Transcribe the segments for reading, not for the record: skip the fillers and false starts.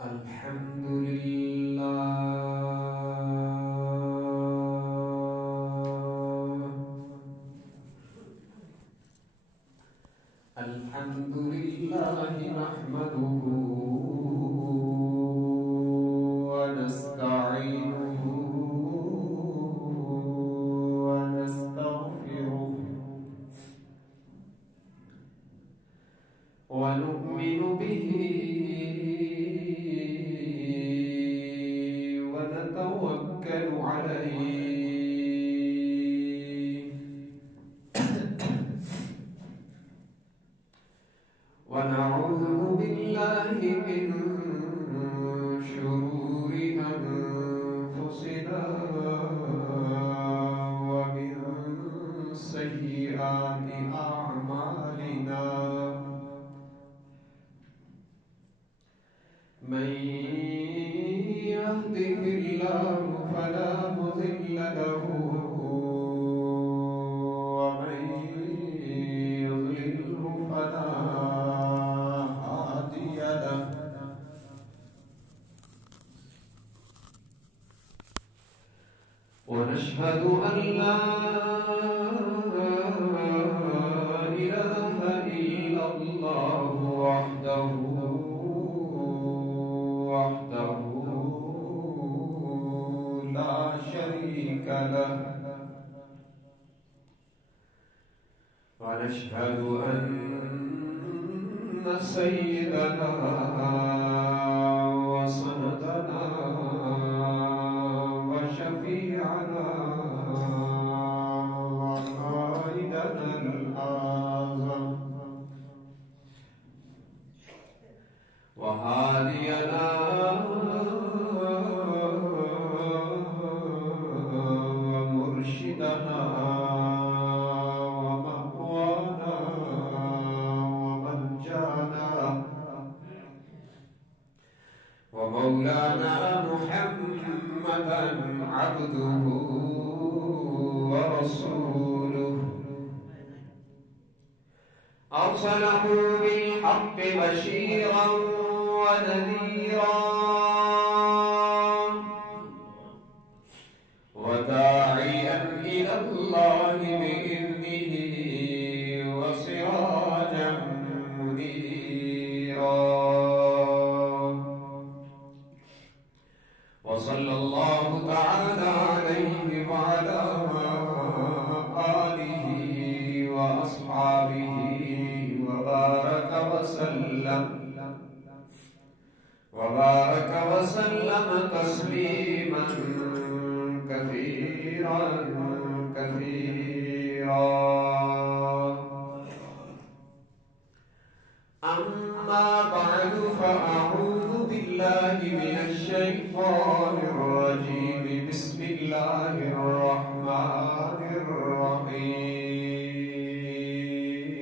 الحمد لله الحمد لله نحمده ونستعينه ونستغفره ونؤمن به ونتوكل عليه ونعوذ بالله من شرور أنفسنا ومن سيئات أعمالنا من يهده الله فلا مضل له ومن يضلله فلا هادي له ونشهد أن لا إله إلا الله وحده لا شريك له ونشهد أن سيدنا وسندنا وشفيعنا وقائدنا الأعظم وهادينا ومرشدنا ومأوانا وملجانا ومولانا محمدا عبده ورسوله أرسله بالحق بشيرا ونذيرا وداعيا إلى الله بإذنه وسراجا منيرا وصلى الله تعالى عليه وعلى آله وأصحابه وبارك وسلم تسليما كثيرا أما بعد فأعوذ بالله من الشيطان الرجيم بسم الله الرحمن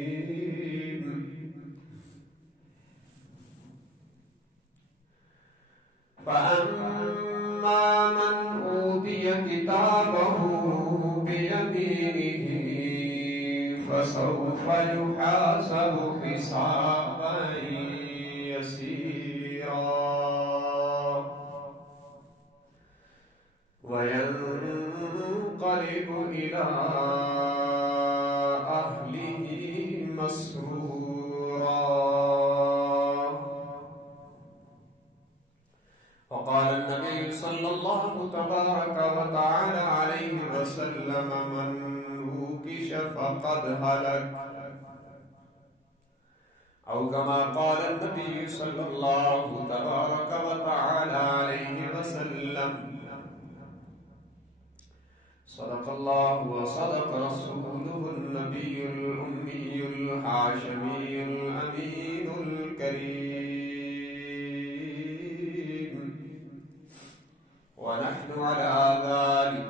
الرحيم فأما من أوتي كتابه بيمينه فسوف يحاسب حسابا يسيرا وينقلب إلى أهله مسرورا وقال النبي صلى الله تبارك وتعالى عليه وسلم من نوكش فقد هلك أو كما قال النبي صلى الله تبارك وتعالى عليه وسلم صدق الله وصدق رسوله النبي الأمي الهاشمي الأمين الكريم ونحن على ذلك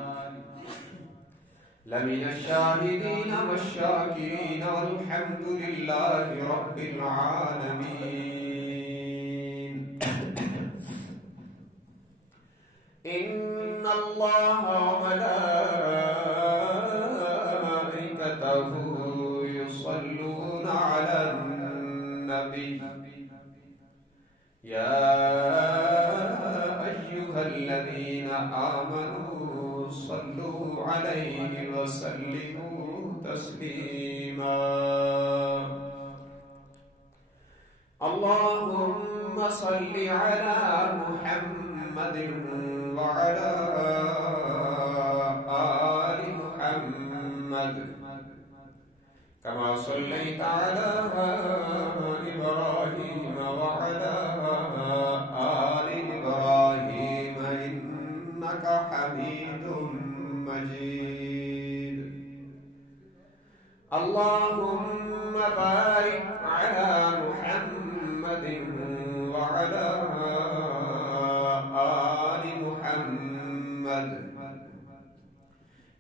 لمن الشاهدين والشاكرين والحمد لله رب العالمين إن الله وملائكته آمنوا صلوا عليه وسلموا تسليما اللهم صل على محمد وعلى آل محمد كما صليت على إبراهيم وعلى آل إبراهيم إنك حميد مجيد اللهم بارك على محمد وعلى آل محمد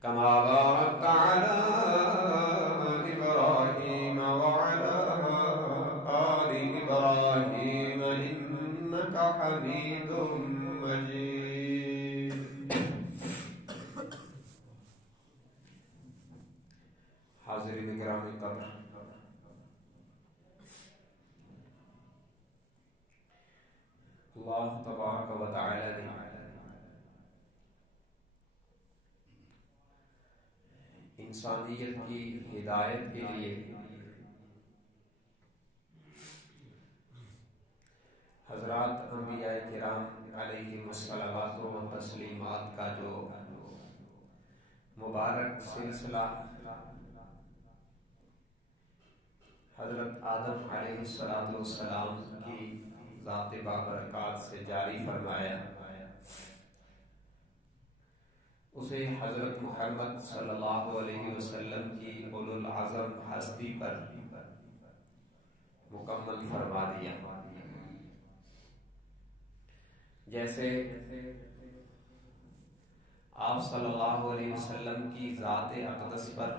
كما باركت على إبراهيم وعلى آل إبراهيم إنك حميد مجيد حاضرین گرامی قدر، اللہ تبارک و تعالی نے انسانیت کی ہدایت کے لیے حضرات انبیاء کرام علیہم الصلوات و تسلیمات کا جو مبارک سلسلہ حضرت آدم علیہ السلام کی ذات بابرکات سے جاری فرمایا، اسے حضرت محمد صلی اللہ علیہ وسلم کی اولو العزم ہستی پر مکمل فرما دیا۔ جیسے آپ صلی اللہ علیہ وسلم کی ذات اقدس پر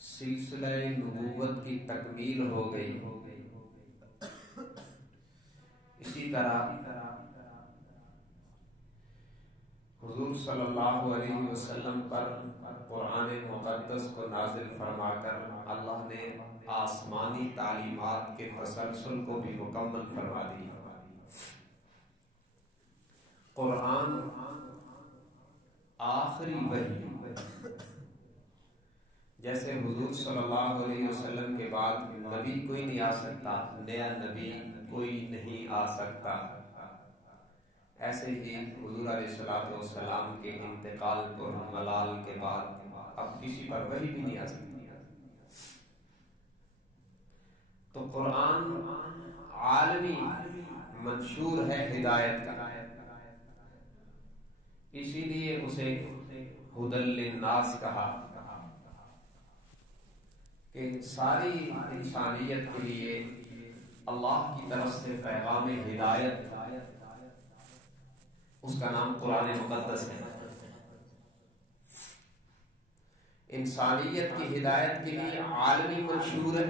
سلسلہ نبوت کی تکمیل ہو گئی، اسی طرح حضور صلی اللہ علیہ وسلم پر قرآن مقدس کو نازل فرما کر اللہ نے آسمانی تعلیمات کے تسلسل کو بھی مکمل فرما دی۔ قرآن آخری وحی، جیسے حضور صلی اللہ علیہ وسلم کے بعد نبی کوئی نہیں آ سکتا، نیا نبی کوئی نہیں آ سکتا، ایسے ہی حضور علیہ السلام کے انتقال پر ملال کے بعد اب کسی پر وحی بھی نہیں آ سکتی۔ تو قرآن عالمی منشور ہے ہدایت کا، اسی لیے اسے ہدی للناس کہا کہ ساری انسانیت کے لیے اللہ کی طرف سے پیغام ہدایت، اس کا نام قرآن مقدس ہے۔ انسانیت کی ہدایت کے لیے عالمی منشور ہے،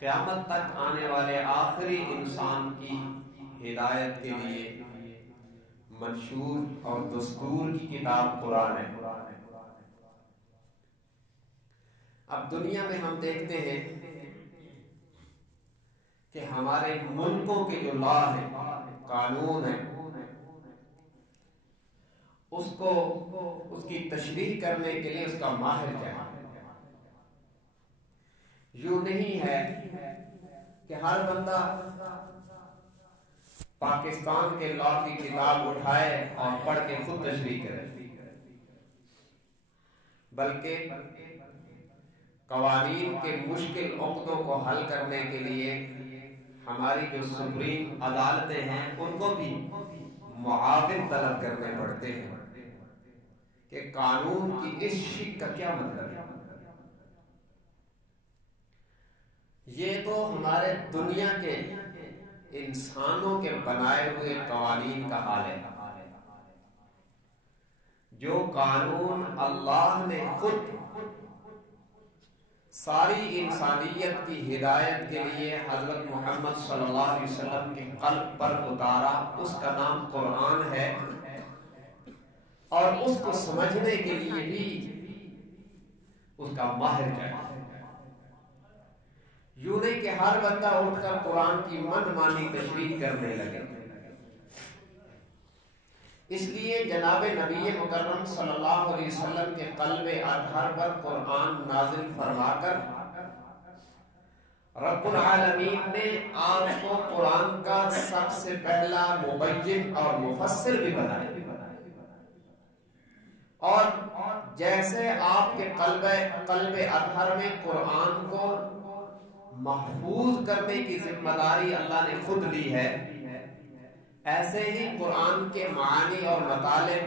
قیامت تک آنے والے آخری انسان کی ہدایت کے لیے منشور اور دستور کی کتاب قرآن ہے۔ اب دنیا میں ہم دیکھتے ہیں کہ ہمارے ملکوں کے جو لا ہے، قانون ہے، اس کی تشریح کرنے کے لیے اس کا ماہر چاہیے۔ یوں نہیں ہے کہ ہر بندہ پاکستان کے لا کی کتاب اٹھائے اور پڑھ کے خود تشریح کرے، بلکہ قوانین کے مشکل عقدوں کو حل کرنے کے لیے ہماری جو سپریم عدالتیں ہیں ان کو بھی معاون طلب کرنے پڑتے ہیں کہ قانون کی اس شک کا کیا مطلب ہے۔ یہ تو ہمارے دنیا کے انسانوں کے بنائے ہوئے قوانین کا حال ہے۔ جو قانون اللہ نے خود ساری انسانیت کی ہدایت کے لیے حضرت محمد صلی اللہ علیہ وسلم کے قلب پر اتارا، اس کا نام قرآن ہے، اور اس کو سمجھنے کے لیے بھی اس کا ماہر چاہیے۔ یوں نہیں کہ ہر بندہ اٹھ کر قرآن کی من مانی تشریح کرنے لگے۔ اس لیے جناب نبی مکرم صلی اللہ علیہ وسلم کے قلب اطہر پر قرآن نازل فرما کر رب العالمین نے آپ کو قرآن کا سب سے پہلا مبین اور مفسر بھی بنایا، اور جیسے آپ کے قلب اطہر میں قرآن کو محفوظ کرنے کی ذمہ داری اللہ نے خود لی ہے، ایسے ہی قرآن کے معانی اور مطالب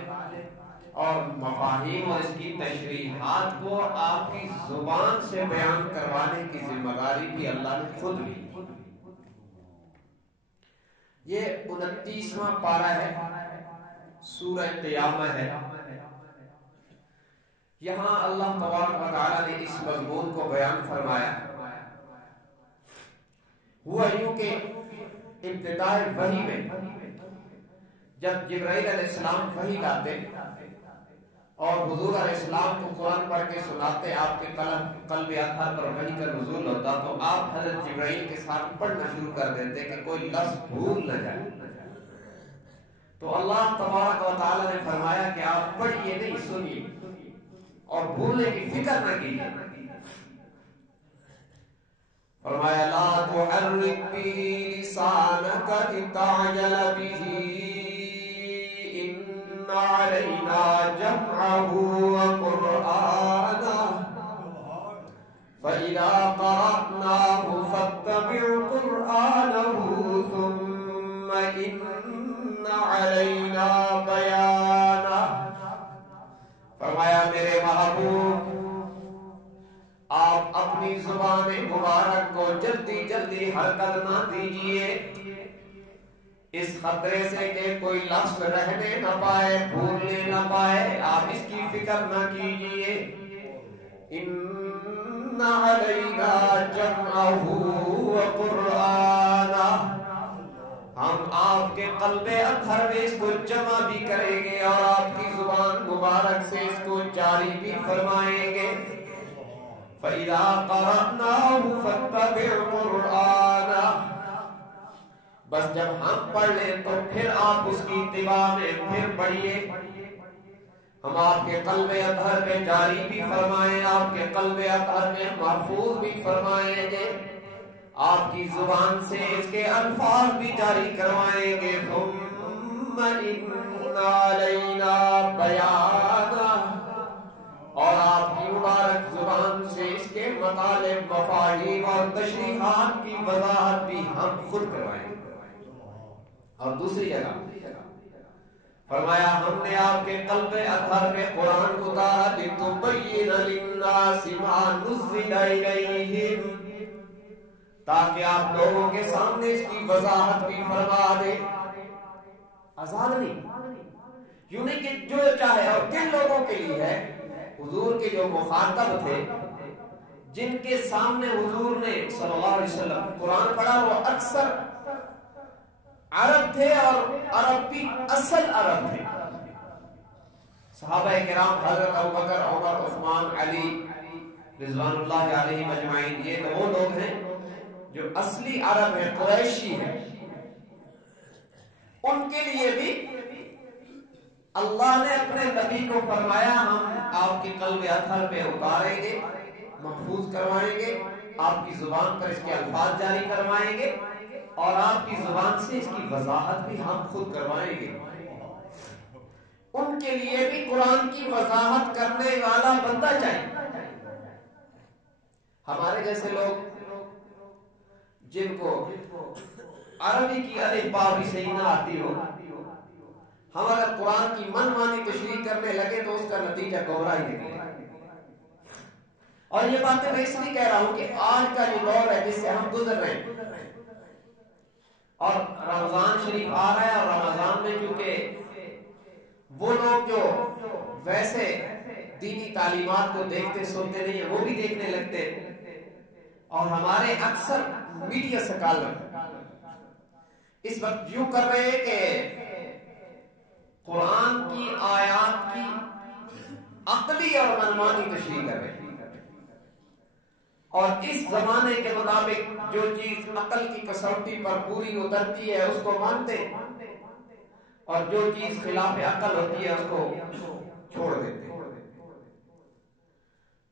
اور مفاہیم اور اس کی تشریحات کو آپ کی زبان سے بیان کروانے کی ذمہ داری بھی اللہ نے خود لی۔ یہ 29واں پارہ ہے، سورہ قیامہ ہے۔ یہاں اللہ تبارک و تعالیٰ نے اس مضمون کو بیان فرمایا۔ ہوا یوں کہ ابتداء وحی میں جب جبرائیل علیہ السلام وحی لاتے اور حضور علیہ السلام کو قرآن پڑھ کے سناتے، آپ کے قلب اطہر پر وحی کا نزول ہوتا، تو آپ حضرت جبرائیل کے ساتھ پڑھنا شروع کر دیتے کہ کوئی لفظ بھول نہ جائے۔ تو اللہ تبارک و تعالیٰ نے فرمایا کہ آپ پڑھیے نہیں، سنیے، اور بھولنے کی فکر نہ کیجیے۔ فرمایا لا تحرک به لسانك لتعجل به ان علینا جمعه وقرآنه فإذا قرأناه فاتبع قرآنه ثم ان علینا بیانه۔ فرمایا میرے محبوب، آپ اپنی زبان مبارک کو جلدی جلدی حرکت نہ دیجیے، اس خطرے سے کہ کوئی لفظ رہنے نہ پائے، بھولنے نہ پائے، آپ اس کی فکر نہ کیجیے۔ ان علینا جمعہ وقرآنہ، ہم آپ کے قلب اطہر میں اس کو جمع بھی کریں گے اور آپ کی زبان مبارک سے اس کو جاری بھی فرمائیں گے۔ فَإِذَا قَرَأْنَاهُ فَاتَّبِعْ قُرْآنَهُ، بس جب ہم پڑھ لیں تو پھر آپ اس کی اتباع میں پھر پڑھیے۔ ہم آپ کے قلب اطہر میں جاری بھی فرمائیں، آپ کے قلب اطہر میں محفوظ بھی فرمائیں گے، آپ کی زبان سے اس کے الفاظ بھی جاری کروائیں گے۔ ثُمَّ إِنَّ عَلَيْنَا بَيَانَهُ، اور آپ کی مبارک زبان سے اس کے مطالب، مفاہیم اور تشریحات کی وضاحت بھی ہم خود کروائیں گے۔ اور دوسری جگہ فرمایا ہم نے آپ کے قلب اطہر میں قرآن اتارا لِتُبَيِّنَ لِلنَّاسِ مَا نُزِّلَ إِلَيْهِمْ، تاکہ آپ لوگوں کے سامنے اس کی وضاحت بھی فرما دیں۔ آزاد نہیں، یوں نہیں کہ جو چاہے، اور کن لوگوں کے لیے ہے؟ حضور کے جو مخاطب تھے، جن کے سامنے حضور نے صلی اللہ علیہ وسلم قرآن پڑھا، وہ اکثر عرب تھے، اور عرب بھی اصل عرب تھے۔ صحابہ کرام حضرت ابوبکر، عمر، عثمان، علی رضوان اللہ علیہ اجمعین، یہ تو وہ لوگ ہیں جو اصلی عرب ہیں، قریشی ہیں۔ ان کے لیے بھی اللہ نے اپنے نبی کو فرمایا ہم آپ کے قلب اطہر پہ اتاریں گے، محفوظ کروائیں گے، آپ کی زبان پر اس کے الفاظ جاری کروائیں گے، اور آپ کی زبان سے اس کی وضاحت بھی ہم خود کروائیں گے۔ ان کے لیے بھی قرآن کی وضاحت کرنے والا بندہ چاہیے۔ ہمارے جیسے لوگ جن کو عربی کی الف با بھی صحیح نہ آتی ہو، ہم اگر قرآن کی من مانی تشریح کرنے لگے تو اس کا نتیجہ گمراہی نکلے۔ اور یہ باتیں میں اس لیے کہہ رہا ہوں کہ آج کا جو دور ہے جس سے ہم گزر رہے ہیں، اور رمضان شریف آ رہا ہے، اور رمضان میں کیونکہ وہ لوگ جو ویسے دینی تعلیمات کو دیکھتے سنتے نہیں ہیں وہ بھی دیکھنے لگتے، اور ہمارے اکثر میڈیا سکالر اس وقت یوں کر رہے ہیں کہ قرآن کی آیات کی عقلی اور منمانی تشریح کر رہے ہیں۔ اور اس زمانے کے مطابق جو چیز عقل کی کسوٹی پر پوری اترتی ہے اس کو مانتے، اور جو چیز خلاف عقل ہوتی ہے اس کو چھوڑ دیتے۔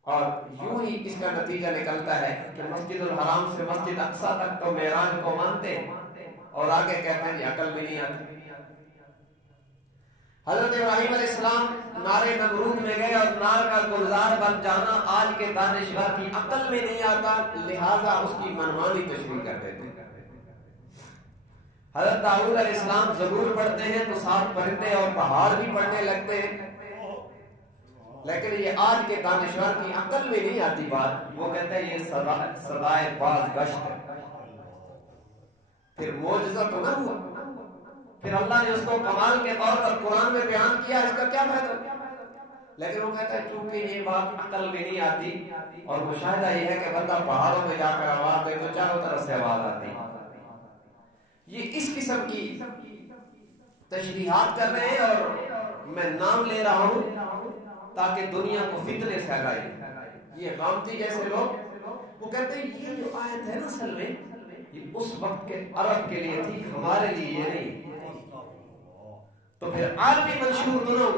اور یوں ہی اس کا نتیجہ نکلتا ہے کہ مسجد الحرام سے مسجد اقصی تک تو معراج کو مانتے اور آگے کہتے ہیں کہ عقل بھی نہیں آتی۔ حضرت ابراہیم علیہ السلام نار نمرود میں گئے اور نار کا گلزار بن جانا آج کے دانشور کی عقل میں نہیں آتا، لہذا اس کی منمانی تشریح کرتے تھے۔ حضرت داؤد علیہ السلام زبور پڑھتے ہیں تو 7 پرندے اور پہاڑ بھی پڑھنے لگتے ہیں، لیکن یہ آج کے دانشور کی عقل میں نہیں آتی بات، وہ کہتے ہیں یہ سدائے باز گشت ہے۔ پھر معجزہ تو نہ ہوا، پھر اللہ نے اس کو کمال کے طور پر قرآن میں بیان کیا، اس کا کیا فائدہ؟ لیکن وہ کہتا ہے چونکہ یہ بات عقل میں نہیں آتی، اور مشاہدہ یہ ہے کہ بندہ پہاڑوں میں جا کر آواز دے تو چاروں طرف سے آواز آتی۔ یہ اس قسم کی تشریحات کر رہے ہیں، اور میں نام لے رہا ہوں تاکہ دنیا کو فتنے سے آگاہی۔ یہ غامتی جیسے لوگ وہ کہتے ہیں یہ جو آیت ہے نا اصل میں یہ اس وقت کے عرب کے لیے تھی، ہمارے لیے یہ نہیں۔ تو پھر عربی منشور دونوں،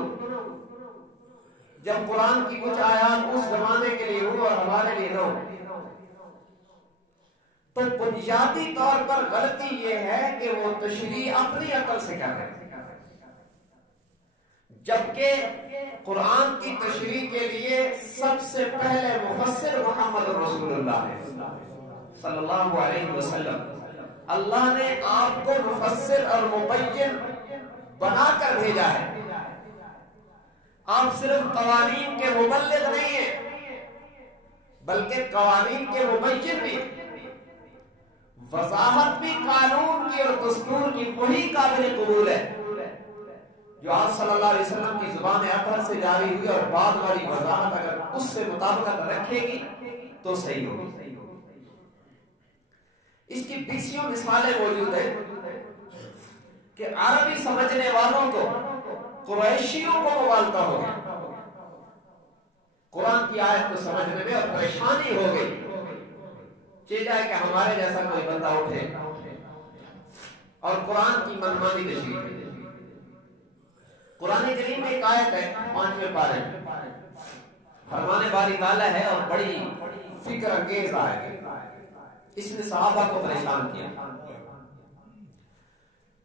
جب قرآن کی کچھ آیات اس زمانے کے لیے ہو اور ہمارے لیے نہ ہو، تو بنیادی طور پر غلطی یہ ہے کہ وہ تشریح اپنی عقل سے کر رہے ہیں، جبکہ قرآن کی تشریح کے لیے سب سے پہلے مفسر محمد رسول اللہ ہے صلی اللہ علیہ وسلم۔ اللہ نے آپ کو مفسر اور مبین بنا کر بھیجا ہے۔ آپ صرف قوانین کے مبلغ نہیں ہیں بلکہ قوانین کے مبین بھی، وضاحت بھی قانون کی اور دستور کی وہی قابل قبول ہے جو آپ صلی اللہ علیہ وسلم کی زبان اطہر سے جاری ہوئی، اور بعد والی وضاحت اگر اس سے مطابقت رکھے گی تو صحیح ہوگی۔ اس کی 20 مثالیں موجود ہیں کہ عربی سمجھنے والوں کو قریشیوں کو مغالطہ ہو گیا، قرآن کی آیت کو سمجھنے میں اور پریشانی ہو گئی، چاہیے جائے کہ ہمارے جیسا کوئی بندہ اٹھے اور قرآن کی منمانی تشریح کرے۔ قرآن کریم میں ایک آیت ہے 5ویں پارے میں، فرمان باری تعالیٰ ہے اور بڑی فکر انگیز آیت ہے، اس نے صحابہ کو پریشان کیا۔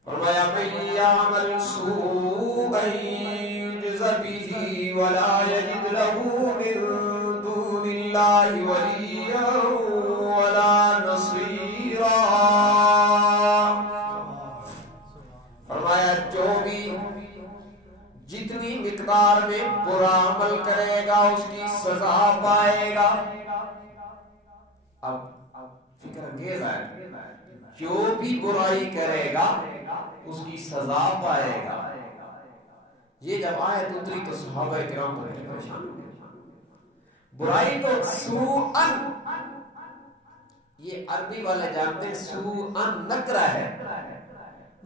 فرمایا من یعمل سوءا یجز بہ ولا یجد له من دون اللہ ولیا ولا نصیرا۔ فرمایا جو بھی جتنی مقدار میں برا عمل کرے گا اس کی سزا پائے گا۔ اب فکر انگیز ہے، جو بھی برائی کرے گا اس کی سزا پائے گا۔ یہ جب آیت اتری تو صحابہ کرام بڑے پریشان ہوئے۔ برائی تو سوءن، یہ عربی والے جانتے ہیں سوءن نکرہ ہے،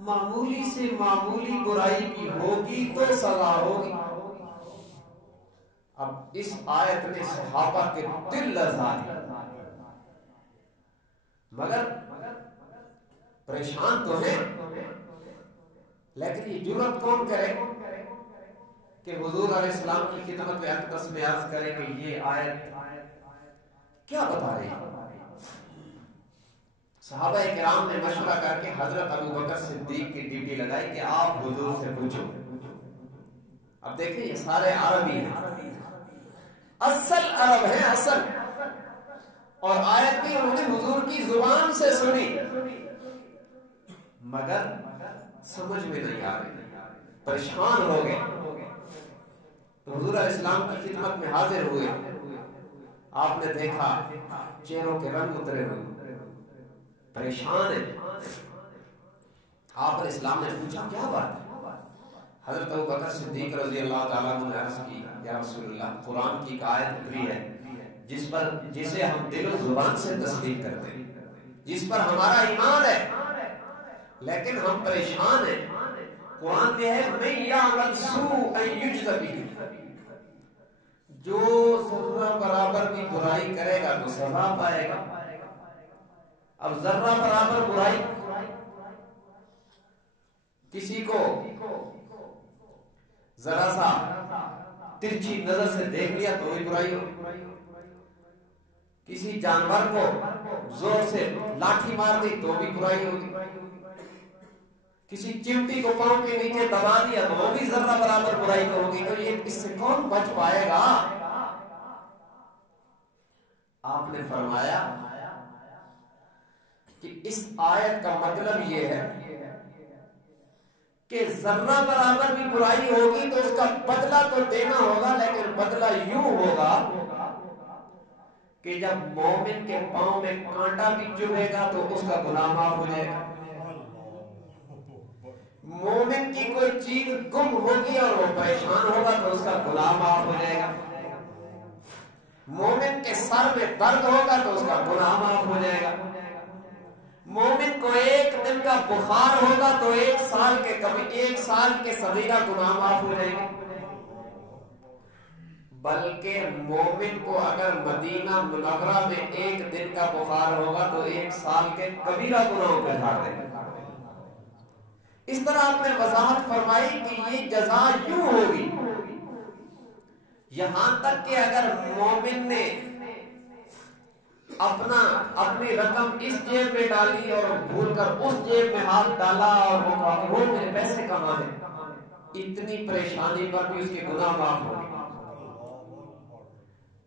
معمولی سے معمولی برائی کی ہوگی تو سزا ہوگی۔ اب اس آیت نے صحابہ کے دل لرزا دیا، مگر پریشان تو ہیں، لیکن یہ جرأت کون کرے کہ حضور علیہ السلام کی خدمت میں اقدس میں عرض کرے کہ یہ آیت کیا بتا رہی ہے۔ صحابہ کرام نے مشورہ کر کے حضرت ابو بکر صدیق کی ڈیوٹی لگائی کہ آپ حضور سے پوچھو۔ اب دیکھیں یہ سارے عربی ہیں، اصل عرب ہیں اصل، اور آیت بھی انہوں نے حضور کی زبان سے سنی، مگر سمجھ میں نہیں آ رہی، پریشان ہو گئے۔ تو حضور علیہ السلام کی خدمت میں حاضر ہوئے، آپ نے دیکھا چہروں کے رنگ اترے ہوئے، پریشان ہے۔ آپ علیہ السلام نے پوچھا کیا بات ہے؟ حضرت ابو بکر صدیق رضی اللہ تعالیٰ عنہ نے عرض کی یا رسول اللہ قرآن کی ایک آیت اتری ہے جسے ہم دل و زبان سے تصدیق کرتے ہیں، جس پر ہمارا ایمان ہے، لیکن ہم پریشان ہیں۔ قرآن میں ہے من یعمل سوءا یجز بہ، جو ذرہ برابر بھی برائی کرے گا تو سزا پائے گا. اب ذرہ برابر برائی کسی کو ذرا سا ترچھی نظر سے دیکھ لیا تو بھی برائی ہوگی. کسی جانور کو زور سے لاٹھی مار دی تو بھی برائی ہوگی. کسی چمٹی کو پاؤں کے نیچے دبا دیا تو وہ بھی ذرہ برابر برائی ہوگی. تو یہ اس سے کون بچ پائے گا؟ آپ نے فرمایا کہ اس آیت کا مطلب یہ ہے کہ ذرہ برابر بھی برائی ہوگی تو اس کا بدلہ تو دینا ہوگا، لیکن بدلہ یوں ہوگا کہ جب مومن کے پاؤں میں کانٹا بھی چبھے گا تو اس کا گناہ معاف ہو جائے گا. مومن کی کوئی چیز گم ہوگی اور وہ پریشان ہوگا تو اس کا گناہ معاف ہو جائے گا. مومن کے سر میں درد ہوگا تو اس کا گناہ معاف ہو جائے گا. مومن کو ایک دن کا بخار ہوگا تو ایک سال کے صغیرہ گناہ معاف ہو جائے گا. بلکہ مومن کو اگر مدینہ منورہ میں ایک دن کا بخار ہوگا تو ایک سال کے کبیرہ گناہوں کو جھاڑ دے گا. اس طرح آپ نے وضاحت فرمائی کہ یہ جزا یوں ہوگی. یہاں تک کہ اگر مومن نے اپنی رقم اس جیب میں ڈالی اور بھول کر اس جیب میں ہاتھ ڈالا اور وہ کہا کہ وہ میرے پیسے کہاں ہیں، اتنی پریشانی پر بھی اس کے گناہ معاف ہو گئے.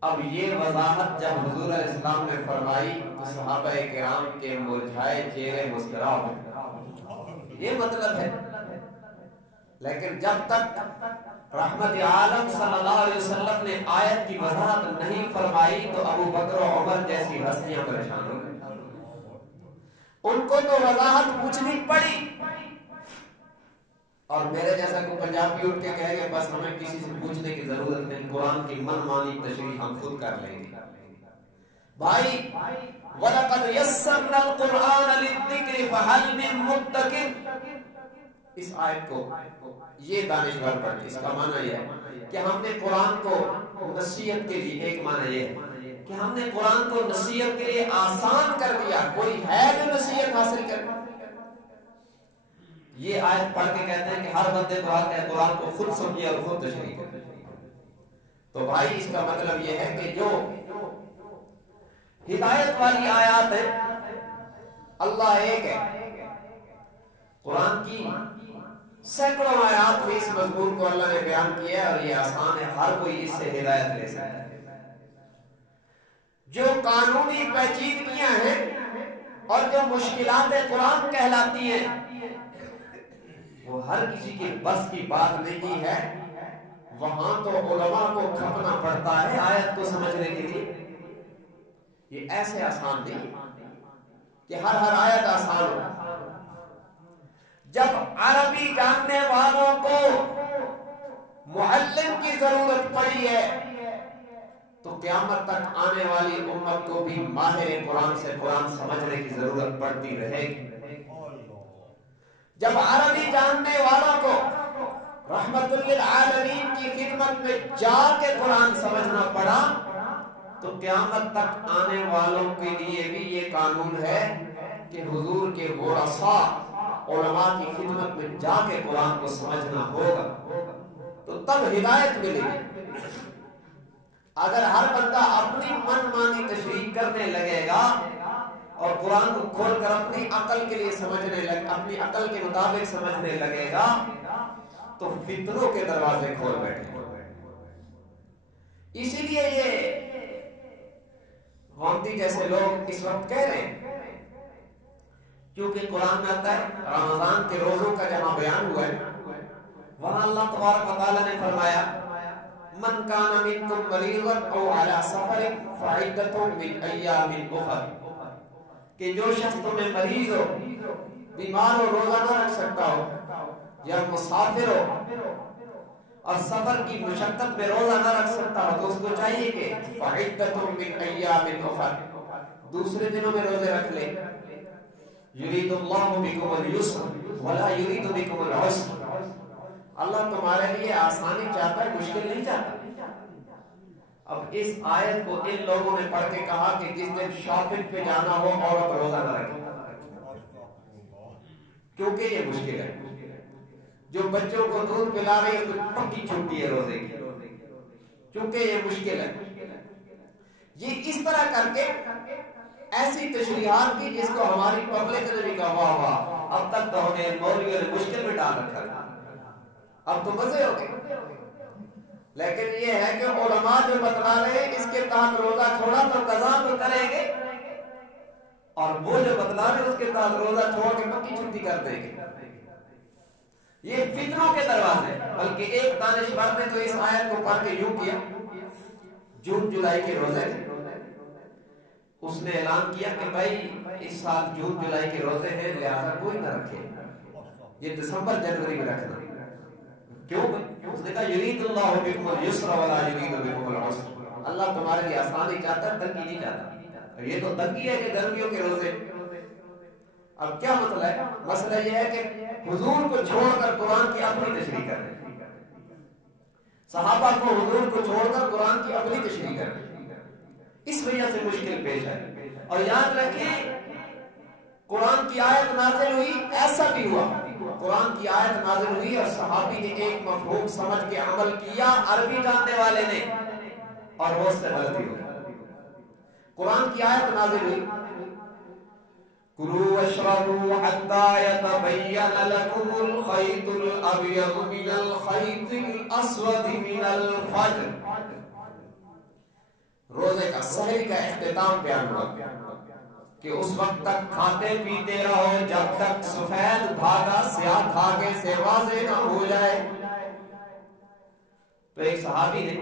اب یہ وضاحت جب حضور علیہ السلام نے فرمائی تو صحابہ کرام کے مرجھائے چہرے مسکرا ہوئے. یہ مطلب ہے. لیکن جب تک رحمت عالم صلی اللہ علیہ وسلم نے آیت کی وضاحت نہیں فرمائی تو ابو بکر و عمر جیسی ہستیاں پریشان ہو گئی. ان کو تو وضاحت پوچھنی پڑی اور میرے جیسا کوئی پنجابی اٹھ کے کہے گا بس ہمیں کسی سے پوچھنے کی ضرورت نہیں، قرآن کی من مانی تشریح ہم خود کر لیں گے. بھائی وَلَقَدْ يَسَّرْنَا الْقُرْآنَ لِلذِّكْرِ فَهَلْ مِن مُدَّكِرٍ. اس آیت کو یہ دانشور پڑھتے، اس کا معنی یہ ہے کہ ہم نے قرآن کو نصیحت کے لیے، ایک معنی یہ ہے کہ ہم نے قرآن کو نصیحت کے لیے آسان کر دیا. کوئی ہے جو نصیحت حاصل کرے؟ یہ آیت پڑھ کے کہتے ہیں کہ ہر بندے کو آتا ہے قرآن کو خود سمجھے اور خود تشریح کرے. تو بھائی اس کا مطلب یہ ہے کہ جو ہدایت والی آیات ہے، اللہ ایک ہے. قرآن کی سینکڑوں آیات میں اس مضمون کو اللہ نے بیان کیا ہے اور یہ آسان ہے، ہر کوئی اس سے ہدایت لے سکتا ہے. جو قانونی پیچیدگیاں ہیں اور جو مشکلات قرآن کہلاتی ہیں وہ ہر کسی کے بس کی بات نہیں ہے. وہاں تو علماء کو کھپنا پڑتا ہے آیت کو سمجھنے کے لیے. یہ ایسے آسان نہیں کہ ہر آیت آسان ہو. جب عربی جاننے والوں کو معلم کی ضرورت پڑی ہے تو قیامت تک آنے والی امت کو بھی ماہر قرآن سے قرآن سمجھنے کی ضرورت پڑتی رہے گی. جب عربی جاننے والوں کو رحمت للعالمین کی خدمت میں جا کے قرآن سمجھنا پڑا تو قیامت تک آنے والوں کے لیے بھی یہ قانون ہے کہ حضور کے ورثاء علماء کی خدمت میں جا کے قرآن کو سمجھنا ہوگا تو تب ہدایت ملے گی. اگر ہر بندہ اپنی من مانی تشریح کرنے لگے گا اور قرآن کو کھول کر اپنی عقل کے لیے اپنی عقل کے مطابق سمجھنے لگے گا تو فتنوں کے دروازے کھول بیٹھے. اسی لیے یہ غامدی جیسے لوگ اس وقت کہہ رہے ہیں کیونکہ قرآن میں آتا ہے رمضان کے روزوں کا جہاں بیان ہوا ہے وہاں اللہ تبارک و تعالیٰ نے فرمایا من کان منکم مریضا او علی سفر فعدۃ من ایام اخر کہ جو شخص تمہیں مریض ہو، بیمار ہو، روزہ نہ رکھ سکتا ہو یا مسافر ہو اور سفر کی مشقت میں روزہ نہ رکھ سکتا ہو تو اس کو چاہیے کہ فعدۃ من ایام اخر دوسرے دنوں میں روزے رکھ لے. یرید اللہ بکم اليسر ولا یرید بکم العسر. اللہ تمہارے لیے آسانی چاہتا ہے، مشکل نہیں چاہتا. اب اس آیت کو ان لوگوں نے پڑھ کے کہا کہ جس دن شاپنگ پہ جانا ہو عورت روزہ نہ رکھے، کیونکہ یہ مشکل ہے. جو بچوں کو دودھ پلا رہی ہے تو پکی چھٹی ہے روزے کی، چونکہ یہ مشکل ہے. یہ اس طرح کر کے ایسی تشریحات کی جس کو ہماری پبلک نے بھی کہا واہ واہ، اب تک تو ہمیں مولویوں نے مشکل میں ڈال رکھا، اب تو مزے ہو گئے. لیکن یہ ہے کہ علماء جو بتلا رہے ہیں اس کے تحت روزہ چھوڑا تو قضا تو کریں گے، اور وہ جو بتلا رہے ہیں اس کے تحت روزہ چھوڑ کے پکی چھٹی کر دیں گے. یہ فتنوں کے دروازے. بلکہ ایک دانشور نے تو اس آیت کو پڑھ کے یوں کیا، جون جولائی کے روزے تھے، اس نے اعلان کیا کہ بھائی اس سال جون جولائی کے روزے ہیں لہذا کوئی نہ رکھے، یہ دسمبر جنوری میں رکھنا. کیوں؟ اس نے کہا یرید اللہ بکم اليسر ولا یرید بکم العسر، اللہ تمہارے لیے آسانی چاہتا ہے، تنگی نہیں چاہتا. یہ تو تنگی ہے کہ گرمیوں کے روزے. اب کیا مسئلہ ہے؟ مسئلہ یہ ہے کہ حضور کو چھوڑ کر قرآن کی اپنی تشریح کر رہے ہیں، صحابہ کو حضور کو چھوڑ کر قرآن کی اپنی تشریح کر رہے ہیں. اس وجہ سے مشکل پیش ہے. اور یاد رکھیں قرآن کی آیت نازل ہوئی، ایسا بھی ہوا قرآن کی آیت نازل ہوئی اور صحابی نے ایک مفہوم سمجھ کے عمل کیا، عربی جاننے والے نے، اور وہ اس سے غلطی ہوئی. قرآن کی آیت نازل ہوئی کلوا واشربوا حتى يتبين لكم الخيط الأبيض من الخيط الأسود من الفجر. روزے کا سحری کا اختتام بیان ہوا کہ اس وقت تک کھاتے پیتے رہو جب تک سفید دھاگا سیاہ دھاگے سے واضح نہ ہو جائے. تو ایک صحابی نے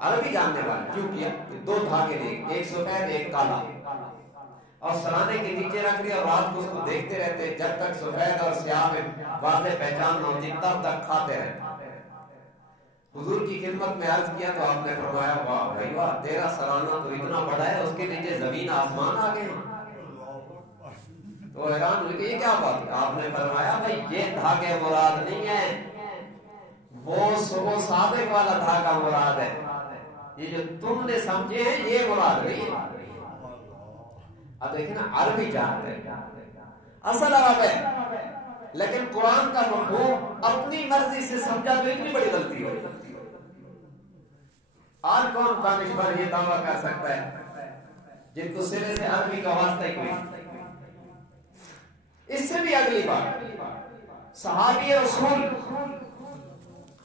عربی جاننے والے کیوں کیا کہ دو دھاگے لے، ایک سفید ایک کالا، اور سرانے کے نیچے رکھ دیا اور رات کو اس کو دیکھتے رہتے جب تک سفید اور سیاہ میں واضح پہچان نہ ہوتی تب تک کھاتے رہتے. حضور کی خدمت میں عرض کیا تو آپ نے فرمایا واہ بھائی واہ، تیرا سرانہ تو اتنا بڑا ہے اس کے نیچے زمین آسمان آ گئے. تو حیران ہوئے کہ یہ کیا بات ہے؟ آپ نے فرمایا بھائی یہ دھاگے مراد نہیں ہے، وہ صبح صادق والا دھاگا مراد ہے. یہ جو تم نے سمجھے ہیں یہ مراد نہیں ہے. اب دیکھیں نا عربی جانتے ہیں، اصل عرب ہے، لیکن قرآن کا مفہوم اپنی مرضی سے سمجھا تو اتنی بڑی غلطی ہوئی. آج کون دانشور یہ دعویٰ کر سکتا ہے جن کو سرے سے عربی کا واسطہ ہی کوئی. اس سے بھی اگلی بات، صحابی رسول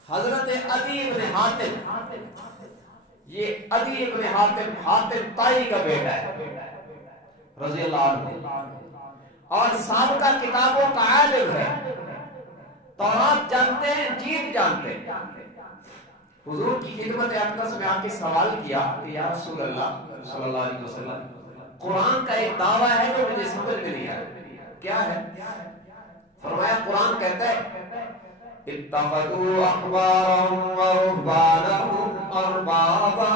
حضرت عدی ابن حاتم، یہ عدی ابن حاتم طائی کا بیٹا ہے رضی اللہ عنہ، اور سابقہ کتابوں کا عالم ہے، تورات جانتے ہیں، انجیل جانتے ہیں. حضور کی خدمت اقدس میں آ کے سوال کیا کہ یا رسول اللہ صلی اللہ علیہ وسلم، قرآن کا ایک دعویٰ ہے جو مجھے سمجھ میں نہیں آیا، کیا ہے؟ فرمایا قرآن کہتا ہے اتخذوا احبارهم ورهبانهم اربابا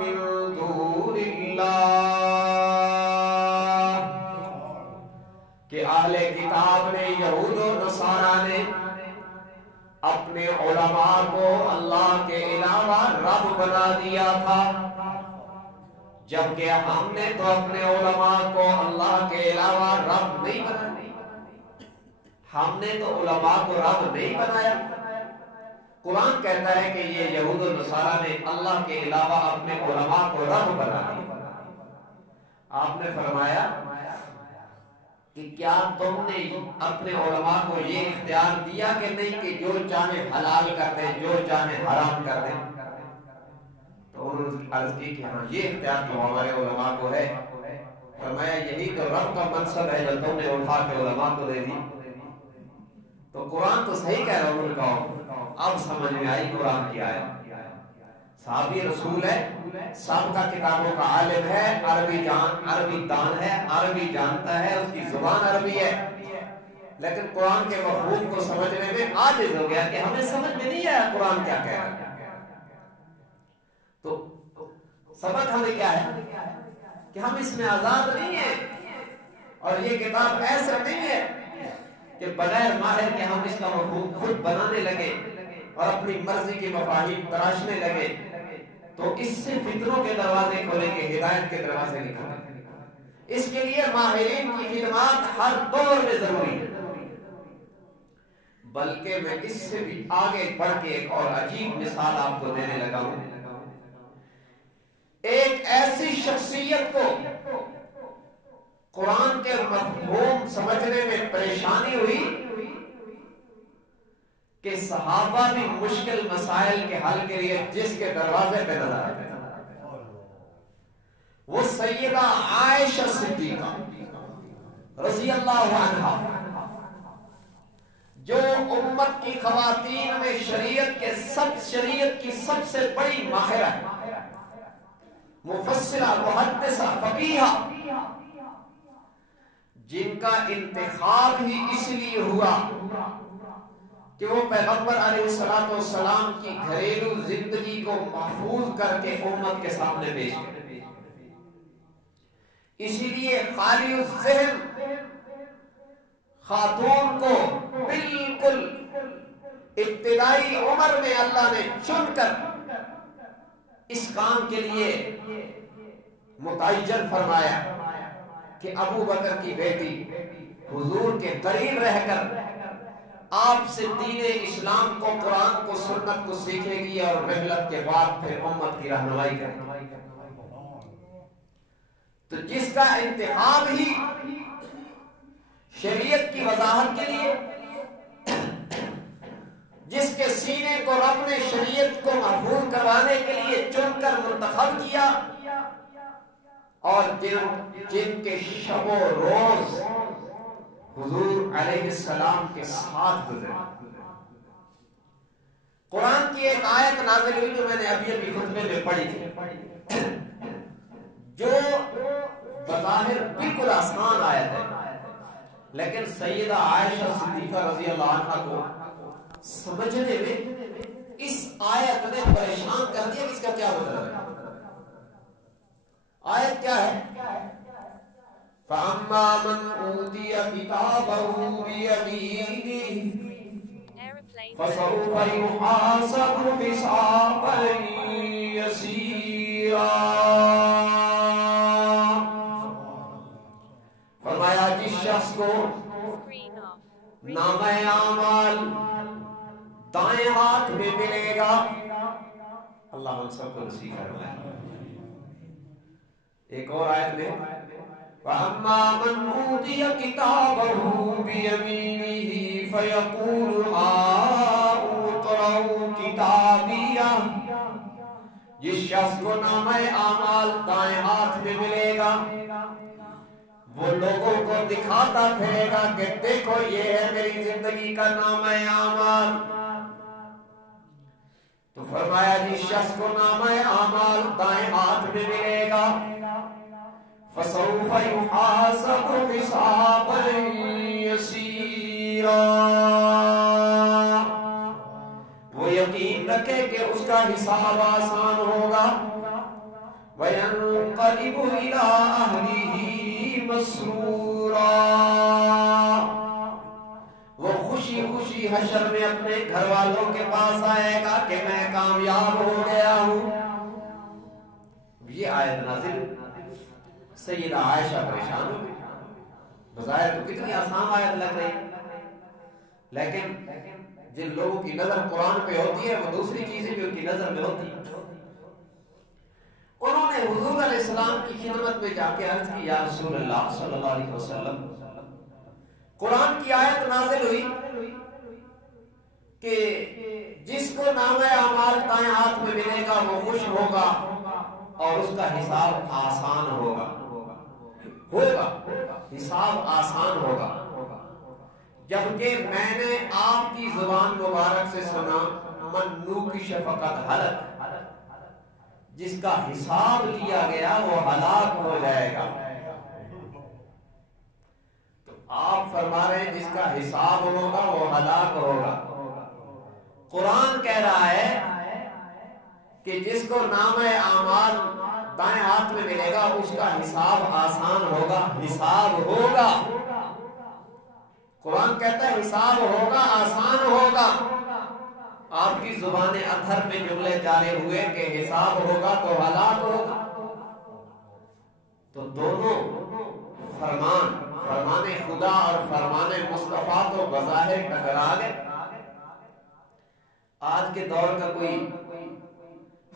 من دون اللہ، کہ اہل کتاب نے، یہود و نصارہ نے اپنے علماء کو اللہ کے علاوہ رب بنا دیا تھا، جبکہ ہم نے تو اپنے علماء کو اللہ کے علاوہ رب نہیں بنایا. ہم نے تو علماء کو رب نہیں بنایا. قرآن کہتا ہے کہ یہ یہود و نصارہ نے اللہ کے علاوہ اپنے علماء کو رب بنا دیا. آپ نے فرمایا کہ کیا تم نے اپنے علماء کو یہ اختیار دیا کہ نہیں کہ جو چاہے حلال کر دیں جو چاہے حرام کر دیں؟ تو انہوں نے عرض کی کہ ہاں یہ اختیار تو ہمارے علماء کو ہے. فرمایا یہی تو رب کا منصب ہے جو تم نے اٹھا کے علماء کو دے دی. تو قرآن تو صحیح کہہ رہا ہوں کا، اب سمجھ میں آئی قرآن کی آیت. صحابی رسول ہے، سب کا کتابوں کا عالم ہے، عربی دان ہے، عربی جانتا ہے، اس کی زبان عربی ہے، لیکن قرآن کے مفہوم کو سمجھنے میں عاجز ہو گیا کہ ہمیں سمجھ میں نہیں آیا قرآن کیا کہہ رہا ہے. تو سبق ہمیں کیا ہے کہ ہم اس میں آزاد نہیں ہیں، اور یہ کتاب ایسا نہیں ہے کہ بغیر ماہر کے ہم اس کا مفہوم خود بنانے لگے اور اپنی مرضی کے مفاہیم تراشنے لگے. تو اس سے فتنوں کے دروازے کھولیں گے، ہدایت کے دروازے نہیں کھولیں گے۔ اس کے لیے ماہرین کی خدمات ہر دور میں ضروری ہے۔ بلکہ میں اس سے بھی آگے بڑھ کے ایک اور عجیب مثال آپ کو دینے لگا ہوں۔ ایک ایسی شخصیت کو قرآن کے مفہوم سمجھنے میں پریشانی ہوئی کہ صحابہ بھی مشکل مسائل کے حل کے لیے جس کے دروازے پہ نظر آتے ہیں وہ سیدہ عائشہ صدیقہ رضی اللہ عنہا، جو امت کی خواتین میں شریعت کی سب سے بڑی ماہرہ، مفسرہ، محدثہ، فقیہہ، جن کا انتخاب ہی اس لیے ہوا کہ وہ پیغمبر علیہ الصلوۃ والسلام کی گھریلو زندگی کو محفوظ کر کے امت کے سامنے پیش کریں۔ اسی لیے خالی الذہن خاتون کو بالکل ابتدائی عمر میں اللہ نے چن کر اس کام کے لیے متعین فرمایا کہ ابو بکر کی بیٹی حضور کے قریب رہ کر آپ سے دین اسلام کو، قرآن کو، سنت کو سیکھے گی اور رحلت کے بعد پھر امت کی رہنمائی کرے گی۔ تو جس کا انتخاب ہی شریعت کی وضاحت کے لیے، جس کے سینے کو رب نے شریعت کو محفوظ کروانے کے لیے چن کر منتخب کیا، اور جن کے شب و روز حضور علیہ السلام کے ساتھ گزرے۔ قرآن کی ایک آیت نازل ہوئی جو میں نے ابھی خطبے میں پڑھی تھی، جو بظاہر بالکل آسان آیت ہے، لیکن سیدہ عائشہ صدیقہ رضی اللہ عنہا کو سمجھنے میں اس آیت نے پریشان کر دیا کہ اس کا کیا مطلب ہے۔ آیت کیا ہے؟ فَأَمَّا مَنْ أُوتِيَ كِتَابَهُ بِيَمِينِهِ فَسَوْفَ يُحَاسَبُ حِسَابًا يَسِيرًا۔ فرمایا جس شخص کو نامہ اعمال دائیں ہاتھ میں ملے گا، اللہ ہم سب کو نصیب فرمائے۔ ایک اور آیت میں وَأَمَّا مَنْ أُوتِيَ كِتَابَهُ بِيَمِينِهِ فَيَقُولُ هَاؤُمُ اقْرَءُوا كِتَابِيَهْ، جس شخص کو نامہ اعمال دائیں ہاتھ میں ملے گا وہ لوگوں کو دکھاتا پھرے گا کہ دیکھو یہ ہے میری زندگی کا نامہ اعمال۔ تو فرمایا جس شخص کو نامہ اعمال دائیں ہاتھ میں ملے گا فَسَوْفَ يُحَاسَبُ حِسَابًا يَسِيرًا، وہ یقین رکھے کہ اس کا حساب آسان ہوگا۔ وَيَنْقَلِبُ إِلَىٰ أَهْلِهِ مَسْرُورًا، وہ خوشی خوشی حشر میں اپنے گھر والوں کے پاس آئے گا کہ میں کامیاب ہو گیا ہوں۔ یہ آیت نازل، سیدہ عائشہ پریشان ہو گئی۔ بظاہر تو کتنی آسان آیت لگ رہی، لیکن جن لوگوں کی نظر قرآن پہ ہوتی ہے وہ دوسری چیزیں بھی ان کی نظر میں ہوتی ہیں۔ انہوں نے حضور علیہ السلام کی خدمت میں جا کے عرض کی، یا رسول اللہ صلی اللہ علیہ وسلم، قرآن کی آیت نازل ہوئی کہ جس کو نامہ اعمال دائیں ہاتھ میں ملے گا وہ خوش ہوگا اور اس کا حساب آسان ہوگا، حساب آسان ہوگا، جبکہ میں نے آپ کی زبان مبارک سے سنا منو کی شفقت حلق، جس کا حساب لیا گیا وہ ہلاک ہو جائے گا۔ تو آپ فرما رہے ہیں جس کا حساب ہوگا وہ ہلاک ہوگا۔ قرآن کہہ رہا ہے کہ جس کو نامہ اعمال دائیں ہاتھ میں ملے گا اس کا حساب آسان ہوگا، حساب ہوگا۔ قرآن کہتا ہے حساب ہوگا، آسان ہوگا، آپ کی زبان اطہر میں جملے جاری ہوئے کہ حساب ہوگا تو ہلاک ہوگا، تو دونوں فرمان خدا اور فرمان مصطفیٰ تو بظاہر ٹکرا گئے۔ آج کے دور کا کوئی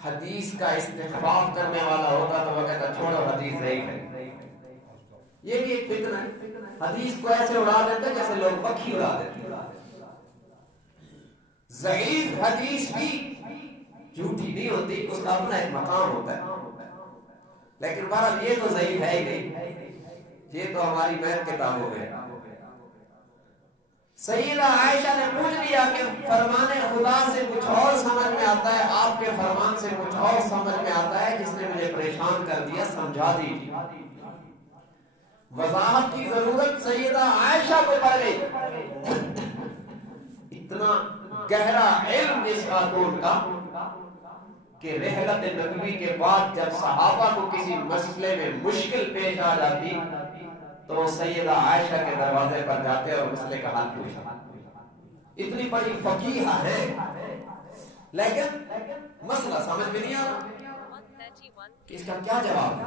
حدیث کا استخفاف کرنے والا ہوتا تو وہ کہتا چھوڑو حدیث ضعیف ہے۔ یہ بھی ایک فتنہ ہے، حدیث کو ایسے اڑا دیتے ہیں جیسے لوگ پکھی اڑا دیتے ہیں۔ ضعیف حدیث بھی جھوٹی نہیں ہوتی، اس کا اپنا ایک مقام ہوتا ہے، لیکن بہرحال یہ تو ضعیف ہے ہی نہیں، یہ تو ہماری محض کتابوں میں۔ سیدہ عائشہ نے پوچھ لیا کہ فرمان خدا سے کچھ اور سمجھ میں آتا ہے، آپ کے فرمان سے کچھ اور سمجھ میں آتا ہے جس نے مجھے پریشان کر دیا، سمجھا دیجیے۔ وضاحت کی ضرورت سیدہ عائشہ کو پڑ گئی۔ اتنا گہرا علم جس خاتون کا کہ رحلت نبوی کے بعد جب صحابہ کو کسی مسئلے میں مشکل پیش آ جاتی تو وہ سیدہ عائشہ کے دروازے پر جاتے اور مسئلے کا حل پوچھتے۔ اتنی بڑی فقیہہ ہے، لیکن مسئلہ سمجھ میں نہیں آ رہا کہ اس کا کیا جواب ہے۔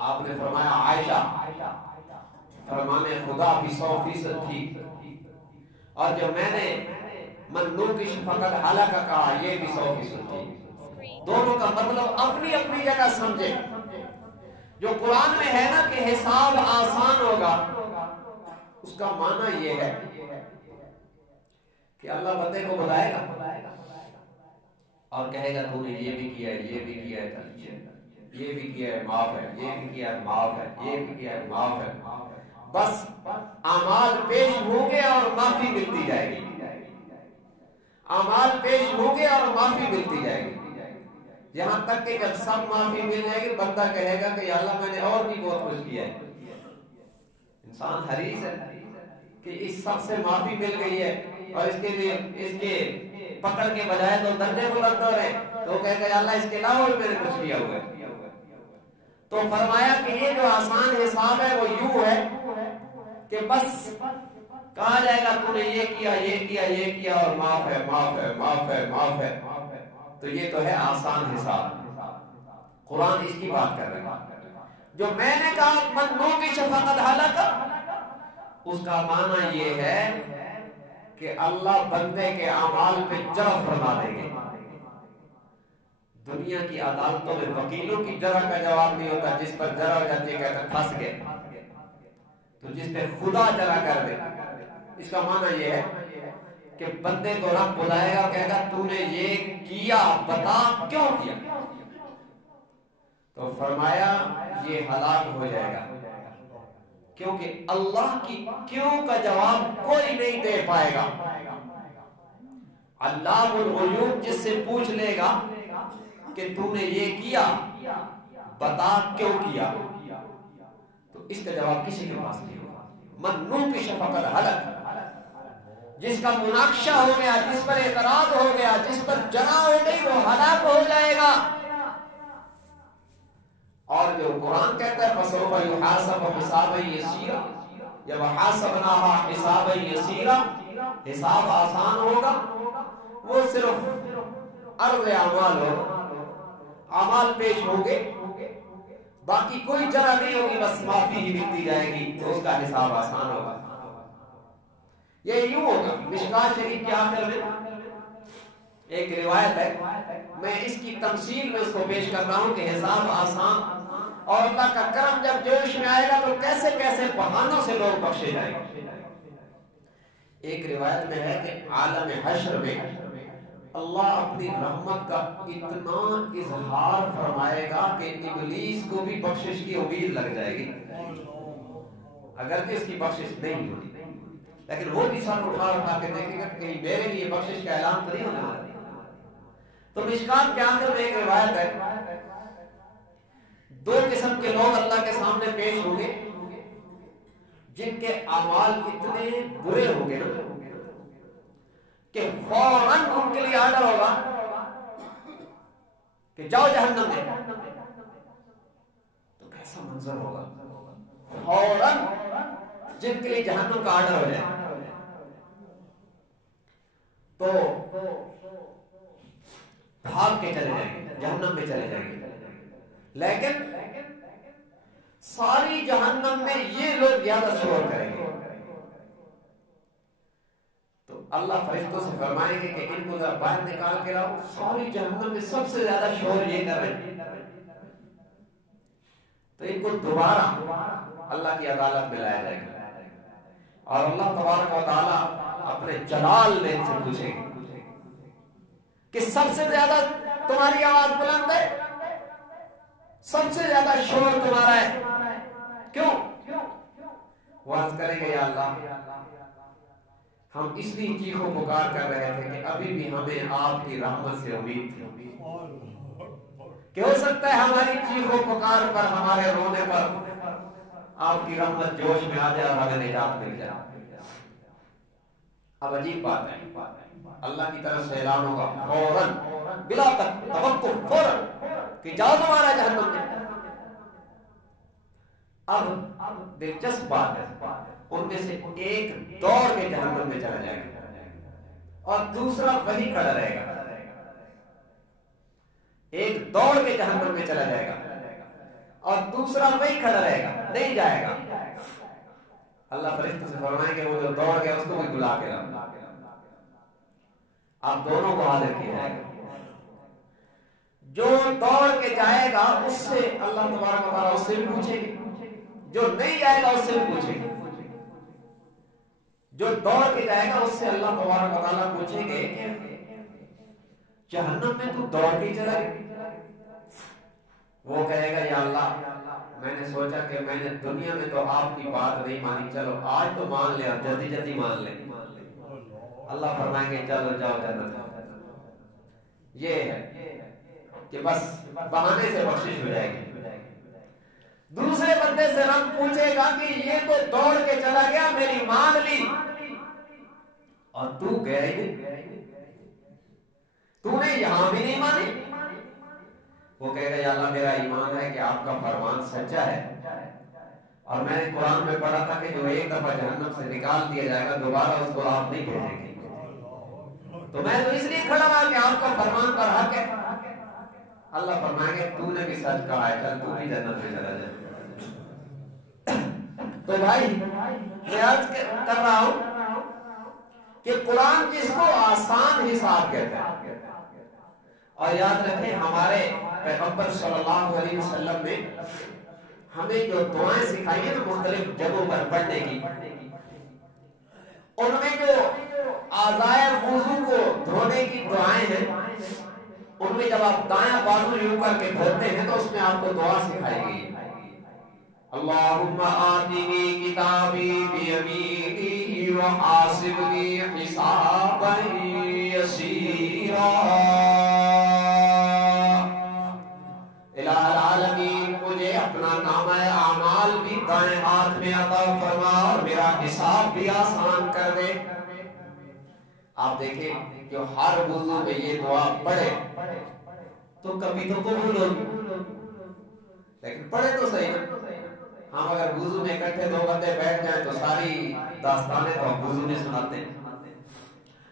آپ نے فرمایا عائشہ فرمان خدا بھی 100% ٹھیک، اور جو میں نے مندوب فقط حالہ کا کہا یہ بھی 100% ٹھیک۔ دونوں کا مطلب اپنی اپنی جگہ سمجھے۔ جو قرآن میں ہے نا کہ حساب آسان ہوگا، اس کا معنی یہ ہے کہ اللہ بندے کو بلائے گا اور کہے گا تو نے یہ بھی کیا ہے، یہ بھی کیا ہے، یہ بھی کیا ہے، معاف ہے، یہ بھی کیا ہے، معاف ہے، یہ بھی کیا ہے، معاف ہے۔ بس اعمال پیش ہوں گے اور معافی ملتی جائے گی، اعمال پیش ہوں گے اور معافی ملتی جائے گی، یہاں تک کہ جب سب معافی مل جائے گی بندہ کہے گا کہ یا اللہ میں نے اور بھی بہت کچھ کیا ہے۔ انسان حریص ہے کہ اس سب سے معافی مل گئی ہے اور اس کے لیے اس کے پکڑ کے بجائے تو درجے بلند ہو رہے، تو کہے گا یا اللہ اس کے علاوہ بھی میں نے کچھ کیا ہوا ہے۔ تو فرمایا کہ یہ جو آسان حساب ہے وہ یوں ہے کہ بس کہا جائے گا تو نے یہ کیا، یہ کیا، یہ کیا اور معاف ہے، معاف ہے، معاف ہے، معاف ہے۔ تو یہ تو ہے آسان حساب، قرآن اس کی بات کر رہا ہے۔ جو میں نے کہا مندوں کی شفقت حالت، اس کا معنی یہ ہے کہ اللہ بندے کے اعمال پہ جرح فرما دیں گے۔ دنیا کی عدالتوں میں وکیلوں کی جرح کا جواب نہیں ہوتا، جس پر جرح ہو جاتی ہے کہتا پھنس گئے، تو جس پہ خدا جرح کر دے، اس کا معنی یہ ہے کہ بندے کو رب بلائے گا اور کہے گا تو نے یہ کیا، بتا کیوں کیا؟ تو فرمایا یہ ہلاک ہو جائے گا، کیونکہ اللہ کی کیوں کا جواب کوئی نہیں دے پائے گا۔ اللہ الغیوب جس سے پوچھ لے گا کہ تو نے یہ کیا بتا کیوں کیا، تو اس کا جواب کسی کے پاس نہیں ہوگا۔ ممنوع کی شفقت حلق، جس کا مناقشہ ہو گیا، جس پر اعتراض ہو گیا، جس پر جرح ہو گئی، وہ ہلاک ہو جائے گا۔ اور جو قرآن کہتا ہے فَسَوْفَ يُحَاسَبُ حِسَابًا يَسِيرًا، جب حاسبناها حسابا یسیرا، حساب آسان ہوگا، وہ صرف عرض اعمال ہوگا، اعمال پیش ہوں گے، باقی کوئی جرح نہیں ہوگی، بس معافی ہی ملتی جائے گی، تو اس کا حساب آسان ہوگا۔ یہ یوں ہوگا۔ مشکوٰۃ شریف کے آخر میں ایک روایت ہے، میں اس کی تمثیل میں اس کو پیش کر رہا ہوں کہ حساب آسان اور اللہ کا کرم جب جوش میں آئے گا تو کیسے کیسے بہانوں سے لوگ بخشے جائیں گے۔ ایک روایت میں ہے کہ عالم حشر میں اللہ اپنی رحمت کا اتنا اظہار فرمائے گا کہ ابلیس کو بھی بخشش کی امید لگ جائے گی، اگرچہ اس کی بخشش نہیں ہوگی، لیکن وہ بھی سر اٹھا کے دیکھے گا کہ میرے لیے بخشش کا اعلان تو نہیں ہونے والا۔ تو مشکوٰۃ کے آخر میں ایک روایت ہے، دو قسم کے لوگ اللہ کے سامنے پیش ہوں گے، جن کے اعمال اتنے برے ہوں گے نا کہ فوراً ان کے لیے آرڈر ہوگا کہ جاؤ جہنم میں۔ تو کیسا منظر ہوگا، فوراً جن کے لیے جہنم کا آرڈر ہو جائے۔ تو بھاگ کے چلے جائیں گے، جہنم میں چلے جائیں گے. لیکن ساری جہنم میں یہ لوگ زیادہ شور کریں گے. تو اللہ فرشتوں سے فرمائیں گے کہ ان کو ذرا باہر نکال کے لاؤ. ساری جہنم میں سب سے زیادہ شور یہ کر رہے ہیں. تو ان کو دوبارہ اللہ کی عدالت میں لایا جائے گا اور اللہ تبارک و تعالی اپنے جلال میں ان سے پوچھیں گے کہ سب سے زیادہ تمہاری آواز بلند ہے، سب سے زیادہ شور تمہارا ہے، کیوں؟ وہ عرض کریں گے یا اللہ ہم اس لیے چیخو پکار کر رہے تھے کہ ابھی بھی ہمیں آپ کی رحمت سے امید تھی کہ ہو سکتا ہے ہماری چیخو پکار پر، ہمارے رونے پر آپ کی رحمت جوش میں آ جائے اور ہمیں نجات مل جائے. اب عجیب بات ہے، اللہ کی طرف سے اعلان ہوگا فوراً بلا توقف، فوراً کہ جاؤ تمہارا جہنم میں. اب دلچسپ بات ہے، ان میں سے ایک دوڑ کے جہنم میں چلا جائے گا اور دوسرا وہی کھڑا رہے گا. ایک دوڑ کے جہنم میں چلا جائے گا اور دوسرا وہی کھڑا رہے گا، نہیں جائے گا. اللہ فرشتوں سے فرمائیں کہ وہ جو دوڑ گیا اس کو بھی بلا کے لاؤ. آپ دونوں کو حاضر کیا جائے گا. جو دوڑ کے جائے گا اس سے اللہ تبارک و تعالیٰ اس سے بھی پوچھیں گے، جو نہیں جائے گا اس سے بھی پوچھیں گے. جو دوڑ کے جائے گا اس سے اللہ تبارک و تعالیٰ پوچھیں گے کہ جہنم میں تو دوڑ کے چلا گیا. وہ کہے گا یا اللہ میں نے سوچا کہ میں نے دنیا میں تو آپ کی بات نہیں مانی، چلو آج تو مان لے اور جلدی جلدی مان لے. اللہ فرمائیں گے چلو جاؤ جنت. یہ ہے کہ بس بہانے سے بخشش ہو جائے گی. دوسرے بندے سے رب پوچھے گا کہ یہ تو دوڑ کے چلا گیا، میری مان لی اور تو گئے تو نے یہاں بھی نہیں مانی. وہ کہے گا یا اللہ میرا ایمان ہے کہ آپ کا فرمان سچا ہے اور میں نے قرآن میں پڑھا تھا کہ جو ایک دفعہ جہنم سے نکال دیا جائے گا دوبارہ اس کو آپ نہیں بھیجیں گے. تو میں تو اس لیے کھڑا ہوا کہ آپ کا فرمان پر حق ہے. اللہ فرمائیں گے تو نے بھی سچ کہا ہے، چل تو بھی جنت میں چلا جائے. تو بھائی میں عرض کر رہا ہوں کہ قرآن جس کو آسان حساب کہتا ہے. اور یاد رکھیں ہمارے پیغمبر صلی اللہ علیہ وسلم نے ہمیں جو دعائیں سکھائی ہیں مختلف جگہوں پر پڑھنے کی، ان میں جو اعضائے وضو کو دھونے کی دعائیں ہیں ان میں جب آپ دایاں بازو یوں کر کے دھوتے ہیں تو اس میں آپ کو دعا سکھائی گئی ہے اللہم آتنی کتابی بیمینی وحاسبنی حسابا یسیرا. الہ العالمین مجھے اپنا نامہ اعمال بھی دائیں ہاتھ میں عطا فرما اور میرا حساب بھی آسان کر دے. آپ دیکھیں جو ہر وضو میں یہ دعا پڑھے تو کبھی تو قبول ہوگی، لیکن پڑھے تو صحیح نا. ہم اگر وضو میں اکٹھے دو بندے بیٹھ جائیں تو ساری داستانیں تو ہم وضو میں سناتے ہیں.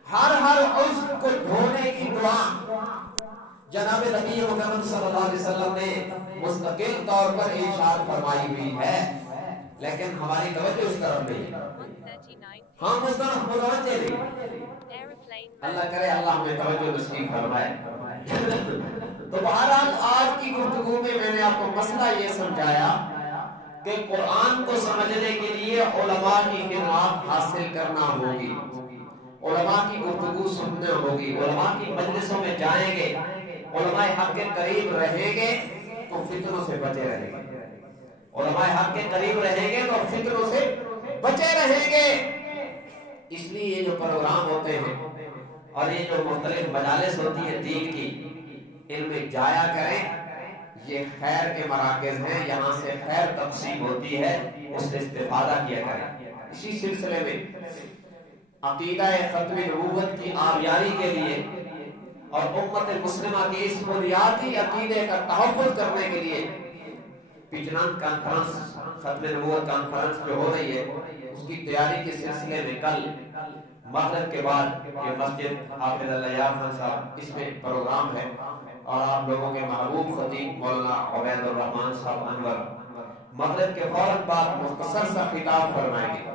ہر عضو کو دھونے کی دعا جناب نبی محمد صلی اللہ علیہ وسلم نے مستقل طور پر ارشاد فرمائی ہوئی ہے، لیکن ہماری توجہ اس طرف نہیں ہے. ہم اس طرف متوجہ نہیں. اللہ کرے اللہ ہمیں توجہ نصیب فرمائے. تو بہرحال آج کی گفتگو میں نے آپ کو مسئلہ یہ سمجھایا کہ قرآن کو سمجھنے کے لیے علماء کی خدمات حاصل کرنا ہوگی، علماء کی گفتگو سننا ہوگی، علماء کی مجلسوں میں جائیں گے، علماء حق کے قریب رہیں گے تو فتنوں سے بچے رہیں گے. علماء حق کے قریب رہیں گے تو فتنوں سے بچے رہیں گے. اس لیے یہ جو پروگرام ہوتے ہیں اور یہ جو مختلف مجالس ہوتی ہیں دین کی، ان میں جایا کریں. یہ خیر کے مراکز ہیں، یہاں سے خیر تقسیم ہوتی ہے، اس سے استفادہ کیا کریں. اسی سلسلے میں عقیدہ ختم نبوت کی آبیاری کے لیے اور امت مسلمہ کی اس بنیادی عقیدے کا تحفظ کرنے کے لیے پیچنان کانفرنس، ختم نبوت کانفرنس جو ہو رہی ہے اس کی تیاری کے سلسلے میں کل مغرب کے بعد یہ مسجد حافظ اللہ یار خان صاحب اس میں پروگرام ہے، اور آپ لوگوں کے محبوب خطیب مولانا عبید الرحمان صاحب انور مغرب کے فوراً بعد مختصر سا خطاب فرمائیں گے۔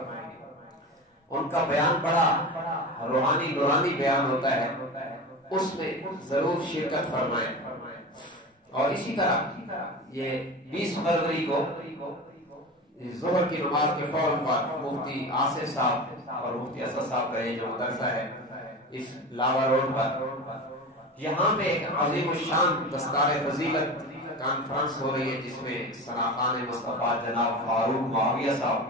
ان کا بیان بڑا روحانی نورانی بیان ہوتا ہے، اس میں ضرور شرکت فرمائیں۔ اور اسی طرح یہ 20 فروری کو ظہر کی نماز کے فوراً بعد مفتی آصف صاحب اور مفتی اسد صاحب کا یہ جو مدرسہ ہے اس لاوا روڈ پر، یہاں پہ ایک عظیم الشان دستار فضیلت کانفرنس ہو رہی ہے، جس میں ثناخان مصطفیٰ جناب فاروق معاویہ صاحب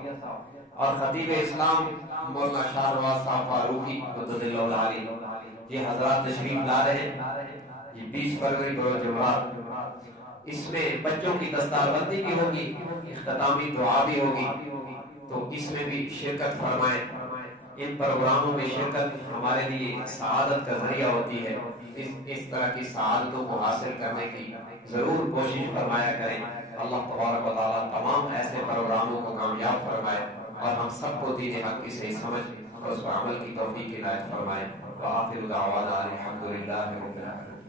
اور خطیب اسلام مولانا شاہ نواز صاحب فاروقی مدد اللہ علی یہ حضرات تشریف لا رہے ہیں۔ یہ 20 فروری کو جمعرات، اس میں بچوں کی دستار بندی بھی ہوگی، اختتامی دعا بھی ہوگی، تو اس میں بھی شرکت فرمائیں۔ ان پروگراموں میں شرکت ہمارے لیے سعادت کا ذریعہ ہوتی ہے، اس طرح کی سعادتوں کو حاصل کرنے کی ضرور کوشش فرمایا کریں۔ اللہ تبارک و تعالیٰ تمام ایسے پروگراموں کو کامیاب فرمائے اور ہم سب کو دین حق کی صحیح سمجھ اور اس پر عمل کی توفیق عنایت فرمائے۔ وآخر دعوانا الحمدللہ رب العالمین۔